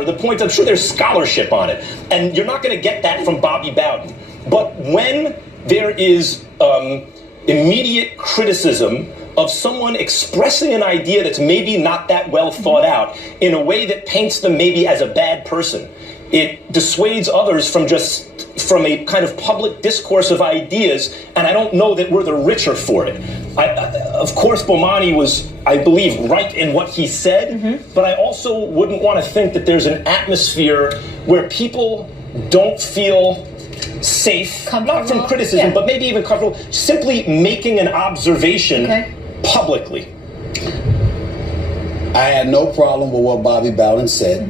whatever. The point, I'm sure there's scholarship on it. And you're not going to get that from Bobby Bowden. But when there is immediate criticism of someone expressing an idea that's maybe not that well thought out in a way that paints them maybe as a bad person, it dissuades others from a kind of public discourse of ideas, and I don't know that we're the richer for it. Of course, Bomani was, I believe, right in what he said, but I also wouldn't want to think that there's an atmosphere where people don't feel safe, not from criticism, but maybe even comfortable, simply making an observation publicly. I had no problem with what Bobby Bowden said,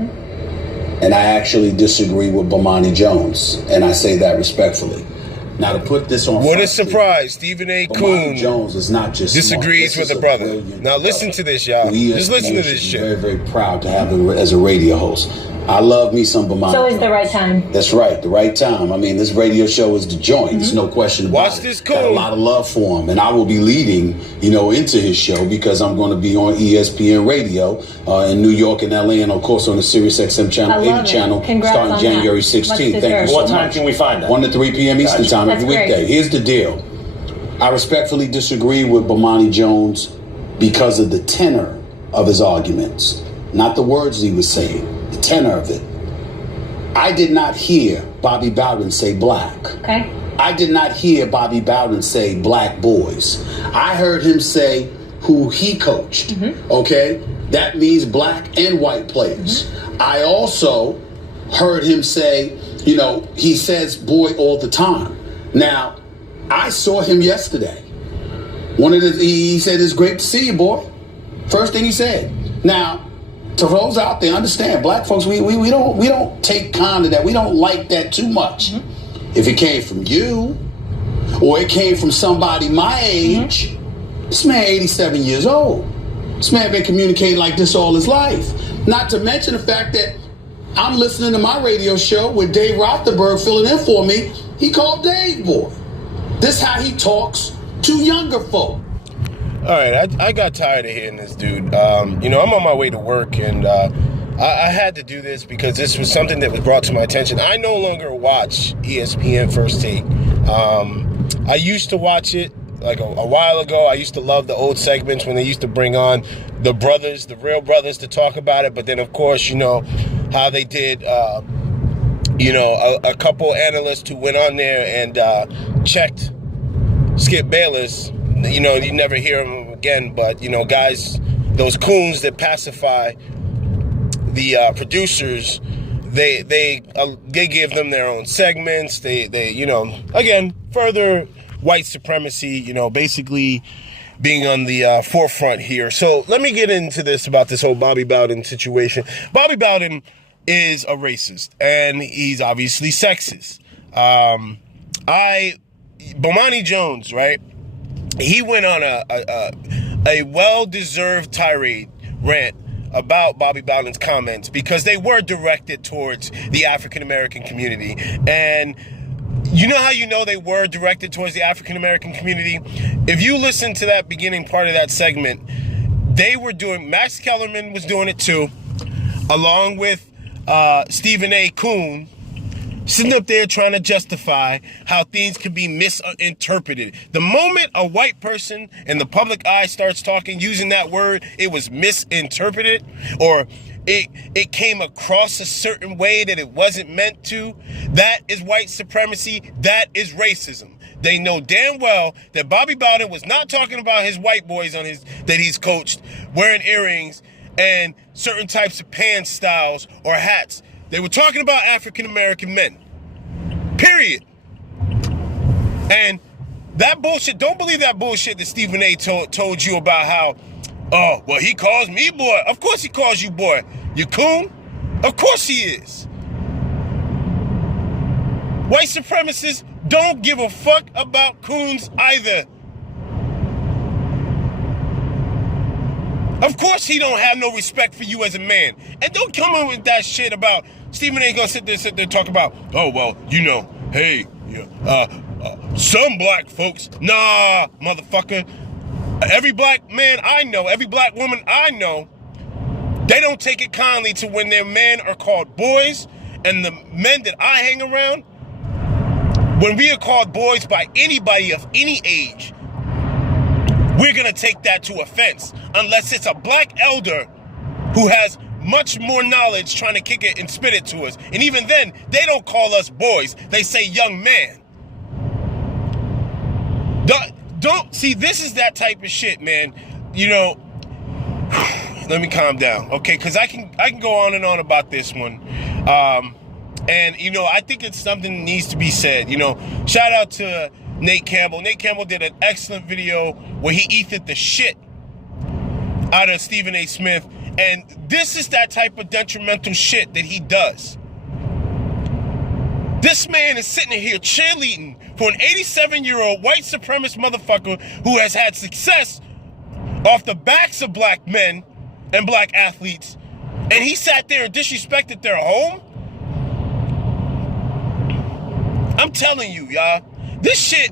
and I actually disagree with Bomani Jones, and I say that respectfully. Now, to put this on, what a surprise! Stephen A. Coon Jones is not just disagrees with a brother. Now, listen to this, y'all. Just listen to this shit. Very, very proud to have him as a radio host. I love me some Bomani. So is the right time. That's right, the right time. I mean, this radio show is the joint. There's no question about it. Watch this, Coon. Got a lot of love for him, and I will be leading, into his show because I'm going to be on ESPN Radio in New York and LA, and of course on the SiriusXM channel, 80 channel, starting January 16th. Thank you so much. What time can we find that? 1 to 3 p.m. Eastern time every weekday. Here's the deal. I respectfully disagree with Bomani Jones because of the tenor of his arguments, not the words he was saying, the tenor of it. I did not hear Bobby Bowden say black. Okay. I did not hear Bobby Bowden say black boys. I heard him say who he coached. Okay? That means black and white players. I also heard him say, he says boy all the time. Now, I saw him yesterday. He said, it's great to see you, boy. First thing he said. Now, to those out there, understand, black folks, we don't take kind of that. We don't like that too much. If it came from you, or it came from somebody my age, this man 87 years old. This man been communicating like this all his life. Not to mention the fact that I'm listening to my radio show with Dave Rothenberg filling in for me. He called Dave boy. This how he talks to younger folk. All right, I got tired of hearing this dude. I'm on my way to work, and I had to do this because this was something that was brought to my attention. I no longer watch ESPN First Take. I used to watch it like a while ago. I used to love the old segments when they used to bring on the brothers, the real brothers, to talk about it. But then, of course, how they did, a couple analysts who went on there and checked Skip Bayless. You never hear them again, but, guys, those coons that pacify the producers, they give them their own segments. They again, further white supremacy, basically being on the forefront here. So let me get into this about this whole Bobby Bowden situation. Bobby Bowden is a racist, and he's obviously sexist. Bomani Jones, right? He went on a well-deserved rant about Bobby Bowden's comments because they were directed towards the African-American community. And you know how they were directed towards the African-American community? If you listen to that beginning part of that segment, Max Kellerman was doing it too, along with Stephen A. Coon, sitting up there trying to justify how things can be misinterpreted. The moment a white person in the public eye starts talking, using that word, it was misinterpreted, or it came across a certain way that it wasn't meant to. That is white supremacy. That is racism. They know damn well that Bobby Bowden was not talking about his white boys that he's coached wearing earrings and certain types of pants styles or hats. They were talking about African-American men. Period. And that bullshit, don't believe that bullshit that Stephen A. told you about how, he calls me boy. Of course he calls you boy. You coon? Of course he is. White supremacists don't give a fuck about coons either. Of course he don't have no respect for you as a man. And don't come in with that shit about Stephen A. gonna sit there talk about, hey, some black folks. Nah, motherfucker. Every black man I know, every black woman I know They don't take it kindly to when their men are called boys, and the men that I hang around, when we are called boys by anybody of any age, we're going to take that to offense, unless it's a black elder who has much more knowledge trying to kick it and spit it to us. And even then, they don't call us boys. They say young man. Don't see, this is that type of shit, man. You know, let me calm down, okay? Because I can go on and on about this one. And, you know, I think it's something that needs to be said. You know, shout out to Nate Campbell. Nate Campbell did an excellent video where he ethered the shit out of Stephen A. Smith. And this is that type of detrimental shit that he does. This man is sitting here cheerleading for an 87-year-old white supremacist motherfucker who has had success off the backs of black men and black athletes. And he sat there and disrespected their home? I'm telling you, y'all, this shit,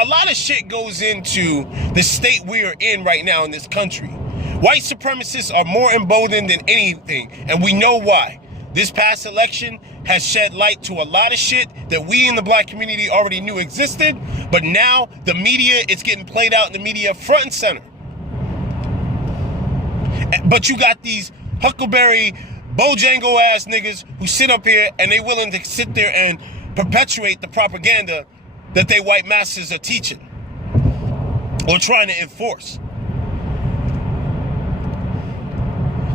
a lot of shit goes into the state we are in right now in this country. White supremacists are more emboldened than anything, and we know why. This past election has shed light to a lot of shit that we in the black community already knew existed, but now the media, it's getting played out in the media front and center. But you got these Huckleberry, Bojangle ass niggas who sit up here and they willing to sit there and perpetuate the propaganda that they white masters are teaching or trying to enforce.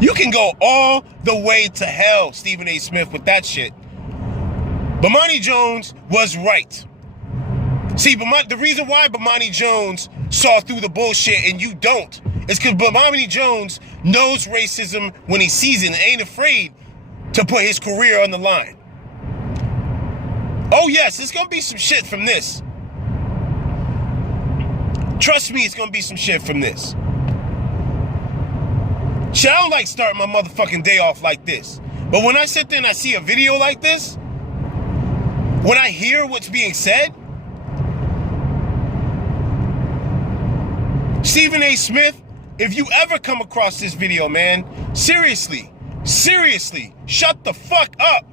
You can go all the way to hell, Stephen A. Smith, with that shit. Bomani Jones was right. See, the reason why Bomani Jones saw through the bullshit and you don't is because Bomani Jones knows racism when he sees it and ain't afraid to put his career on the line. Oh yes, there's gonna be some shit from this. Trust me, it's gonna be some shit from this. Shit, I don't like starting my motherfucking day off like this. But when I sit there and I see a video like this, when I hear what's being said, Stephen A. Smith, if you ever come across this video, man, seriously, shut the fuck up.